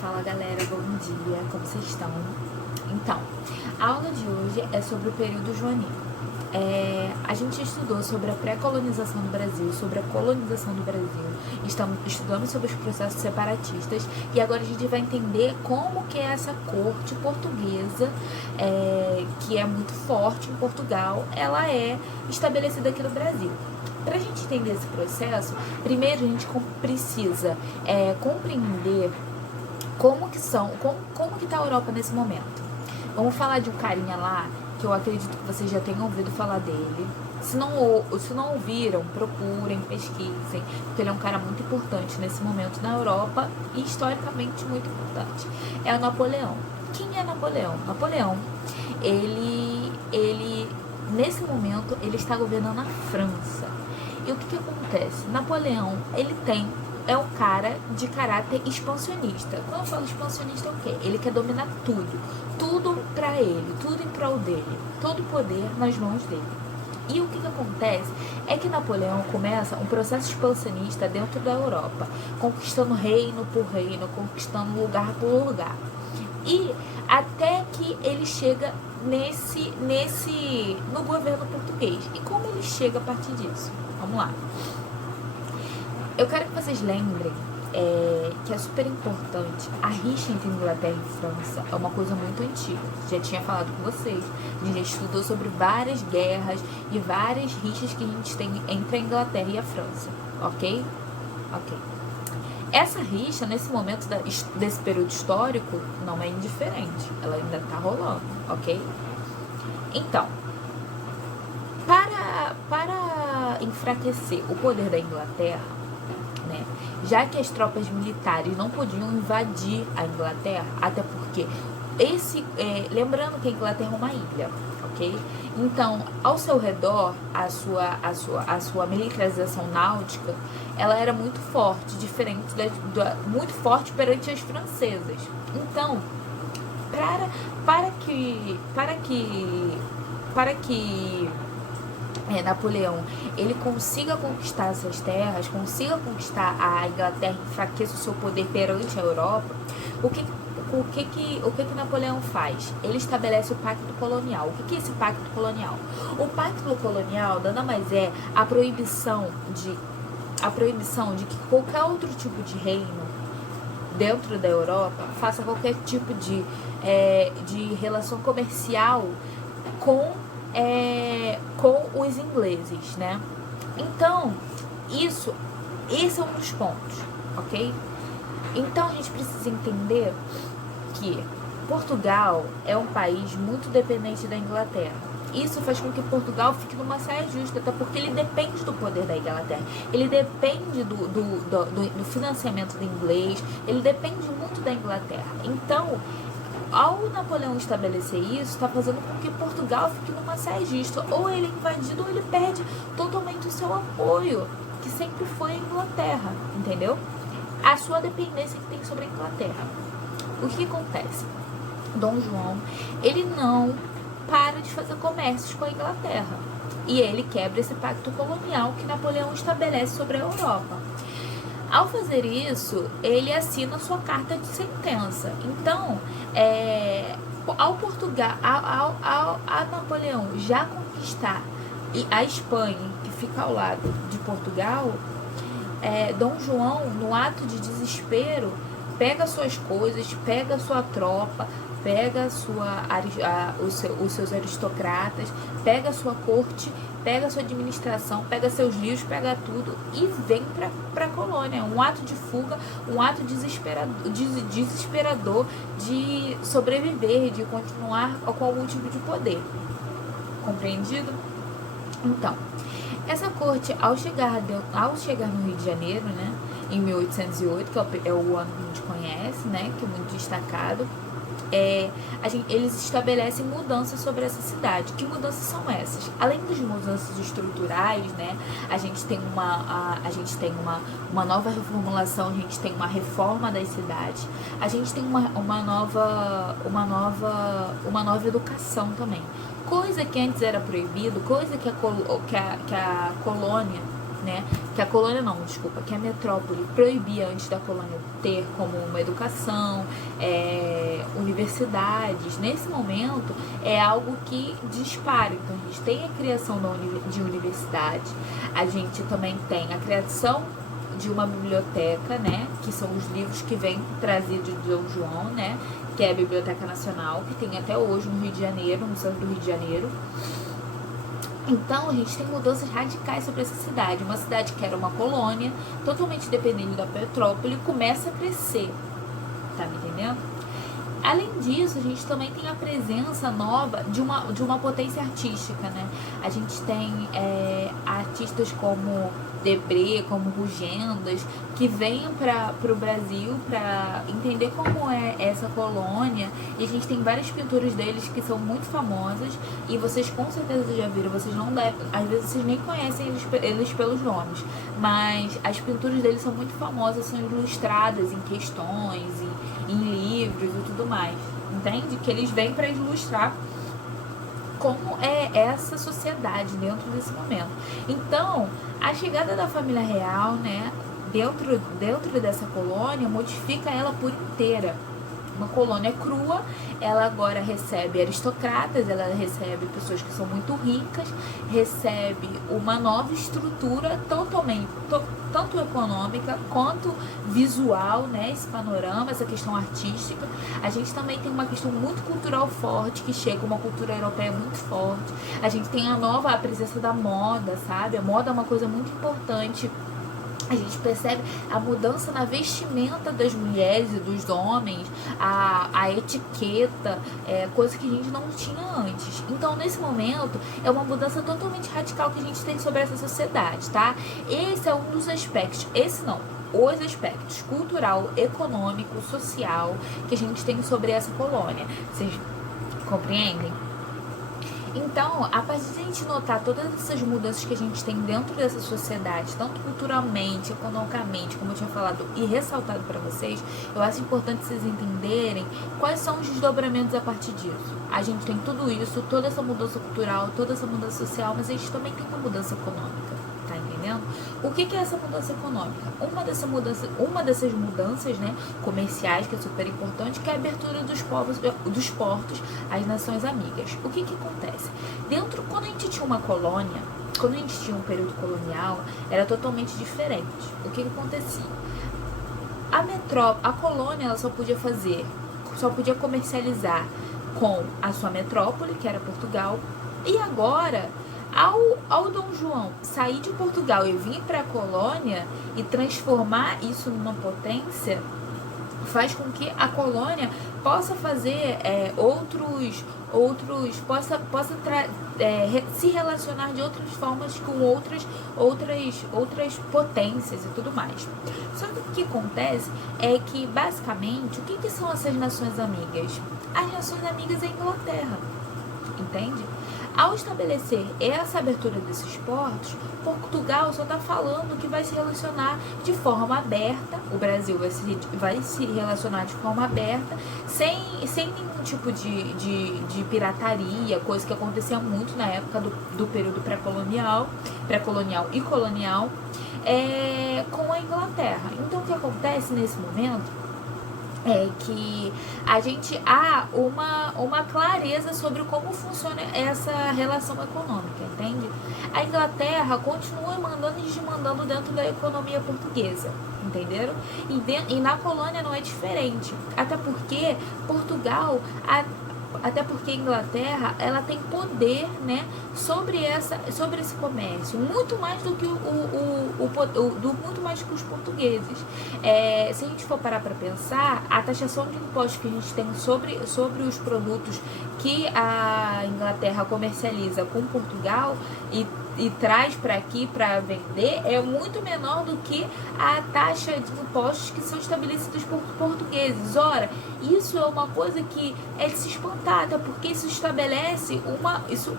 Fala galera, bom dia, como vocês estão? Então, a aula de hoje é sobre o período joanino. A gente estudou sobre a pré-colonização do Brasil, sobre a colonização do Brasil, estamos estudando sobre os processos separatistas e agora a gente vai entender como que é essa corte portuguesa, que é muito forte em Portugal, ela é estabelecida aqui no Brasil. Para a gente entender esse processo, primeiro a gente precisa compreender como que está a Europa nesse momento. Vamos falar de um carinha lá, que eu acredito que vocês já tenham ouvido falar dele. Se não ouviram, procurem, pesquisem, porque ele é um cara muito importante nesse momento na Europa e historicamente muito importante. É o Napoleão. Quem é Napoleão? Napoleão, ele nesse momento, ele está governando a França. E o que acontece? Napoleão, é um cara de caráter expansionista. Quando eu falo expansionista, é o quê? Ele quer dominar tudo pra ele, tudo em prol dele, todo o poder nas mãos dele. E o que acontece é que Napoleão começa um processo expansionista dentro da Europa, conquistando reino por reino, conquistando lugar por lugar. E até que ele chega no governo português. E como ele chega a partir disso? Vamos lá. Eu quero que vocês lembrem que é super importante. A rixa entre Inglaterra e França é uma coisa muito antiga. Já tinha falado com vocês. A gente já estudou sobre várias guerras e várias rixas que a gente tem entre a Inglaterra e a França. Ok? Ok. Essa rixa, nesse momento desse período histórico, não é indiferente. Ela ainda está rolando. Ok? Então, para enfraquecer o poder da Inglaterra, né, já que as tropas militares não podiam invadir a Inglaterra, até porque lembrando que a Inglaterra é uma ilha, ok? Então, ao seu redor, a sua militarização náutica, ela era muito forte, diferente muito forte perante as francesas. Então, para que Napoleão ele consiga conquistar essas terras, consiga conquistar a Inglaterra, enfraqueça o seu poder perante a Europa, o que Napoleão faz? Ele estabelece o Pacto Colonial. O que é esse Pacto Colonial? O Pacto Colonial nada mais é a proibição de que qualquer outro tipo de reino dentro da Europa faça qualquer tipo de relação comercial com os ingleses, né? Então, esse é um dos pontos, ok? Então, a gente precisa entender que Portugal é um país muito dependente da Inglaterra. Isso faz com que Portugal fique numa saia justa, até porque ele depende do poder da Inglaterra. Ele depende do financiamento do inglês, ele depende muito da Inglaterra. Então, ao Napoleão estabelecer isso, está fazendo com que Portugal fique numa saia justa. Ou ele é invadido, ou ele perde totalmente o seu apoio, que sempre foi a Inglaterra, entendeu? A sua dependência que tem sobre a Inglaterra. O que acontece? Dom João, ele não para de fazer comércios com a Inglaterra. E ele quebra esse pacto colonial que Napoleão estabelece sobre a Europa. Ao fazer isso, ele assina sua carta de sentença. Então, a Napoleão já conquistar a Espanha, que fica ao lado de Portugal, Dom João, no ato de desespero, pega suas coisas, pega sua tropa, pega os seus aristocratas, pega sua corte, pega sua administração, pega seus livros, pega tudo e vem para a colônia. Um ato de fuga, um ato desesperador de sobreviver, de continuar com algum tipo de poder. Compreendido? Então, essa corte, ao chegar no Rio de Janeiro, né, em 1808, que é o ano que a gente conhece, né, que é muito destacado, eles estabelecem mudanças sobre essa cidade. Que mudanças são essas? Além das mudanças estruturais, né, a gente tem uma nova reformulação, a gente tem uma reforma das cidades, a gente tem uma nova educação também. Coisa que antes era proibido, coisa que a colônia né? Que a colônia não, desculpa, que a metrópole proibia antes da colônia ter como uma educação, universidades. Nesse momento é algo que dispara. Então a gente tem a criação de universidades, a gente também tem a criação de uma biblioteca, né? Que são os livros que vêm trazidos de Dom João, né? Que é a Biblioteca Nacional, que tem até hoje no Rio de Janeiro, no centro do Rio de Janeiro. Então, a gente tem mudanças radicais sobre essa cidade. Uma cidade que era uma colônia, totalmente dependente da metrópole, começa a crescer. Tá me entendendo? Além disso, a gente também tem a presença nova de uma potência artística, né? A gente tem artistas como Debré, como Rugendas, que vêm para o Brasil para entender como é essa colônia. E a gente tem várias pinturas deles que são muito famosas e vocês com certeza já viram, vocês não devem, às vezes vocês nem conhecem eles pelos nomes, mas as pinturas deles são muito famosas, são ilustradas em questões, em livros e tudo mais, entende? Que eles vêm para ilustrar como é essa sociedade dentro desse momento. Então, a chegada da família real, né, dentro dessa colônia, modifica ela por inteira. Uma colônia crua, ela agora recebe aristocratas, ela recebe pessoas que são muito ricas, recebe uma nova estrutura totalmente, tanto econômica quanto visual, né? Esse panorama, essa questão artística. A gente também tem uma questão muito cultural forte, que chega uma cultura europeia muito forte. A gente tem a presença da moda, sabe? A moda é uma coisa muito importante. A gente percebe a mudança na vestimenta das mulheres e dos homens, a etiqueta, coisa que a gente não tinha antes. Então, nesse momento, é uma mudança totalmente radical que a gente tem sobre essa sociedade, tá? Esse é um dos aspectos, os aspectos cultural, econômico, social que a gente tem sobre essa colônia. Vocês compreendem? Então, a partir de a gente notar todas essas mudanças que a gente tem dentro dessa sociedade, tanto culturalmente, economicamente, como eu tinha falado e ressaltado para vocês, eu acho importante vocês entenderem quais são os desdobramentos a partir disso. A gente tem tudo isso, toda essa mudança cultural, toda essa mudança social, mas a gente também tem uma mudança econômica. Tá entendendo? O que é essa mudança econômica? Uma dessas mudanças, né, comerciais, que é super importante, que é a abertura dos portos às nações amigas. O que acontece? Quando a gente tinha uma colônia, quando a gente tinha um período colonial, era totalmente diferente. O que acontecia? A colônia, ela só podia comercializar com a sua metrópole, que era Portugal, e agora, ao Dom João sair de Portugal e vir para a colônia e transformar isso numa potência, faz com que a colônia possa fazer se relacionar de outras formas com outras potências e tudo mais. Só que o que acontece é que, basicamente, o que são essas nações amigas? As nações amigas é a Inglaterra, entende? Ao estabelecer essa abertura desses portos, Portugal só está falando que vai se relacionar de forma aberta, o Brasil vai se relacionar de forma aberta, sem nenhum tipo de pirataria, coisa que acontecia muito na época do período pré-colonial e colonial, com a Inglaterra. Então, o que acontece nesse momento é que a gente há uma clareza sobre como funciona essa relação econômica, entende? A Inglaterra continua mandando e desmandando dentro da economia portuguesa, entenderam? E na colônia não é diferente, até porque a Inglaterra, ela tem poder, né, sobre esse comércio, muito mais do que muito mais que os portugueses. Se a gente for parar para pensar, a taxação de impostos que a gente tem sobre os produtos que a Inglaterra comercializa com Portugal e traz para aqui para vender é muito menor do que a taxa de impostos que são estabelecidos por portugueses. Ora, isso é uma coisa que é de se espantar, até porque isso estabelece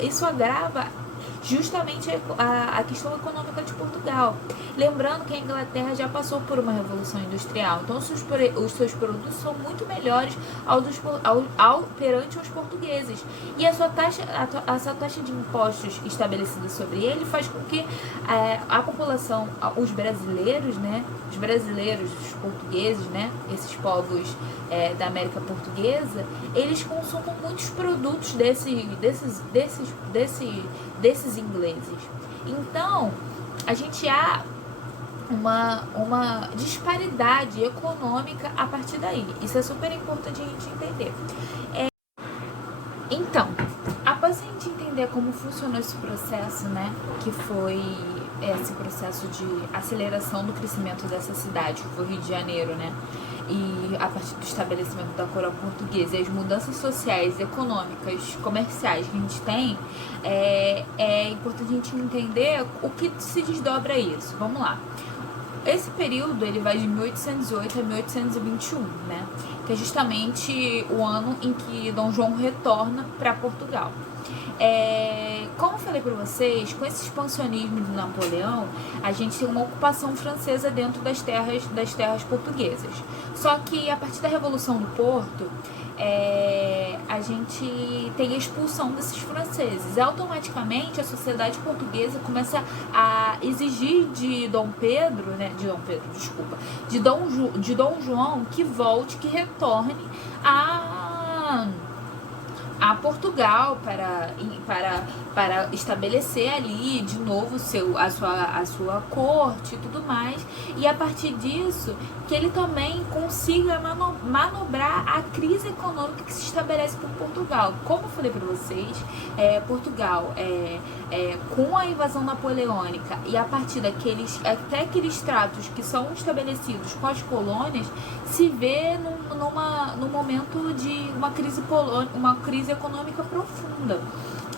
isso agrava justamente a questão econômica de Portugal. Lembrando que a Inglaterra já passou por uma revolução industrial, então os seus produtos são muito melhores perante os portugueses. E essa taxa de impostos estabelecida sobre ele faz com que a população, os brasileiros, né, os portugueses, né, esses povos da América Portuguesa, eles consumam muitos produtos desses ingleses. Então, a gente há uma disparidade econômica a partir daí. Isso é super importante a gente entender. Então, após a gente entender como funcionou esse processo, né, que foi esse processo de aceleração do crescimento dessa cidade, que foi o Rio de Janeiro, né, e a partir do estabelecimento da coroa portuguesa e as mudanças sociais, econômicas, comerciais que a gente tem, é importante a gente entender o que se desdobra isso. Vamos lá. Esse período ele vai de 1808 a 1821, né? Que é justamente o ano em que Dom João retorna para Portugal. Como eu falei para vocês, com esse expansionismo de Napoleão, a gente tem uma ocupação francesa dentro das terras portuguesas. Só que a partir da Revolução do Porto, a gente tem a expulsão desses franceses. E automaticamente a sociedade portuguesa começa a exigir de Dom João que volte, que retorne a Portugal para estabelecer ali de novo a sua corte e tudo mais, e a partir disso que ele também consiga manobrar a crise econômica que se estabelece por Portugal. Como eu falei para vocês, Portugal com a invasão napoleônica e a partir até aqueles tratos que são estabelecidos com as colônias, se vê num momento de uma crise econômica profunda.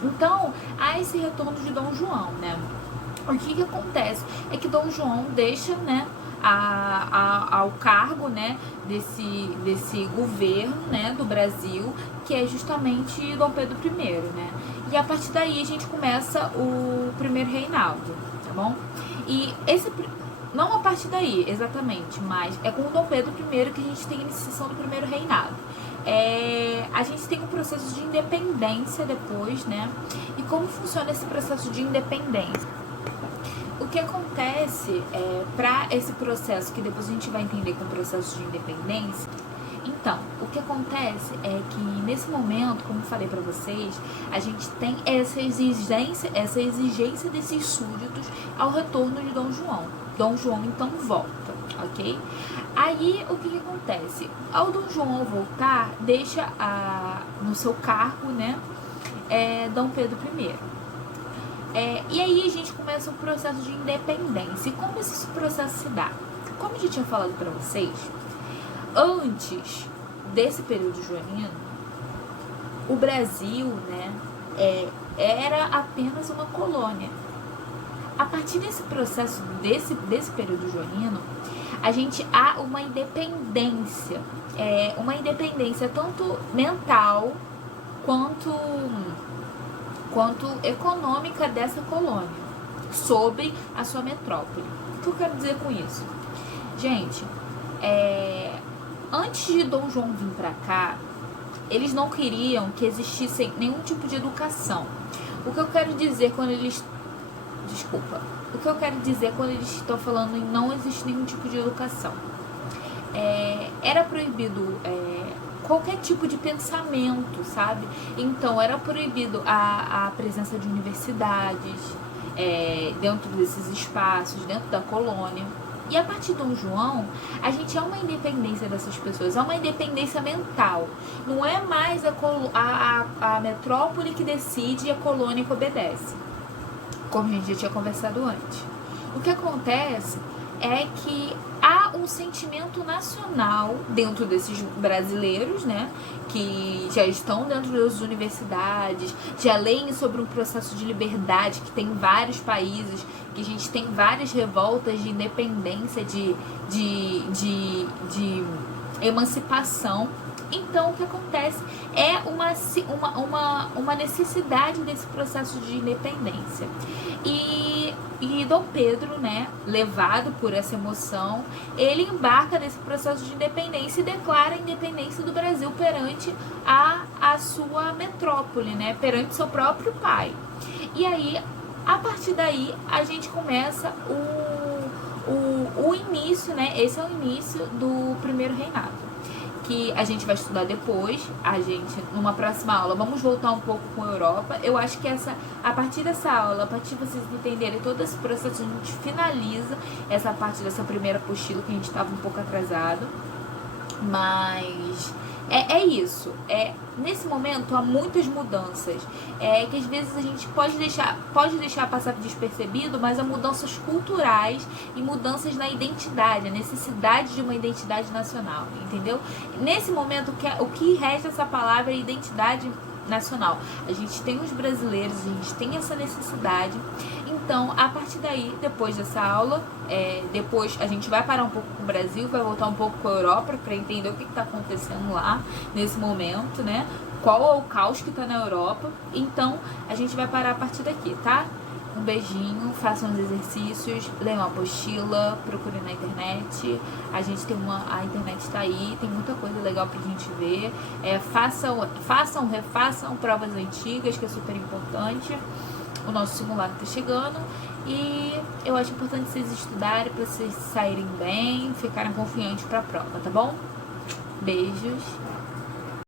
Então, há esse retorno de Dom João, né? O que acontece é que Dom João deixa, né, ao cargo, né, desse governo, né, do Brasil, que é justamente Dom Pedro I, né? E a partir daí a gente começa o primeiro reinado, tá bom? E não a partir daí, exatamente, mas é com o Dom Pedro I que a gente tem a iniciação do primeiro reinado. A gente tem um processo de independência depois, né? E como funciona esse processo de independência? O que acontece para esse processo, que depois a gente vai entender com o processo de independência. Então, o que acontece é que nesse momento, como eu falei para vocês, a gente tem essa exigência desses súditos ao retorno de Dom João. Dom João então volta, ok? Aí o que acontece? Ao Dom João voltar, deixa no seu cargo, né, Dom Pedro I. E aí a gente começa o processo de independência. E como esse processo se dá? Como eu já tinha falado para vocês, antes desse período joanino, o Brasil, né, era apenas uma colônia. A partir desse processo, desse período joanino, a gente há uma independência tanto mental quanto econômica dessa colônia sobre a sua metrópole. O que eu quero dizer com isso? Gente, antes de Dom João vir para cá, eles não queriam que existisse nenhum tipo de educação. O que eu quero dizer quando eles estão falando em não existe nenhum tipo de educação? Era proibido qualquer tipo de pensamento, sabe? Então, era proibido a presença de universidades dentro desses espaços, dentro da colônia. E a partir de Dom João, a gente há uma independência dessas pessoas, há uma independência mental. Não é mais a metrópole que decide e a colônia que obedece, como a gente já tinha conversado antes. O que acontece é que há um sentimento nacional dentro desses brasileiros, né, que já estão dentro das universidades, já leem sobre um processo de liberdade que tem em vários países, que a gente tem várias revoltas de independência, de emancipação Então, o que acontece é uma necessidade desse processo de independência. E Dom Pedro, né, levado por essa emoção, ele embarca nesse processo de independência e declara a independência do Brasil perante a sua metrópole, né, perante seu próprio pai. E aí, a partir daí, a gente começa o início, né, esse é o início do primeiro reinado, que a gente vai estudar depois. Numa próxima aula, vamos voltar um pouco com a Europa. Eu acho que a partir dessa aula, a partir de vocês entenderem todo esse processo, a gente finaliza essa parte dessa primeira apostila, que a gente estava um pouco atrasado. Mas é isso. Nesse momento há muitas mudanças, que às vezes a gente pode deixar passar despercebido, mas há mudanças culturais e mudanças na identidade, a necessidade de uma identidade nacional, entendeu? Nesse momento, o que resta essa palavra é identidade nacional. A gente tem os brasileiros, a gente tem essa necessidade. Então, a partir daí, depois dessa aula, depois a gente vai parar um pouco com o Brasil, vai voltar um pouco com a Europa para entender o que está acontecendo lá nesse momento, né? Qual é o caos que está na Europa. Então, a gente vai parar a partir daqui, tá? Um beijinho, façam os exercícios, leiam a apostila, procurem na internet. A gente tem a internet está aí, tem muita coisa legal pra gente ver. Refaçam provas antigas, que é super importante. O nosso simulado tá chegando e eu acho importante vocês estudarem para vocês saírem bem, ficarem confiantes para a prova, tá bom? Beijos.